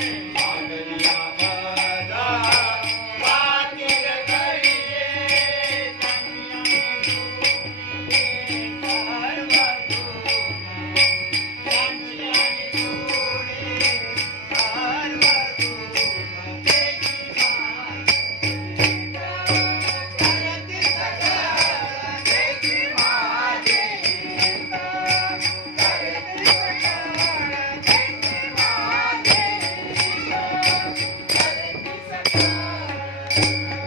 Amen. Thank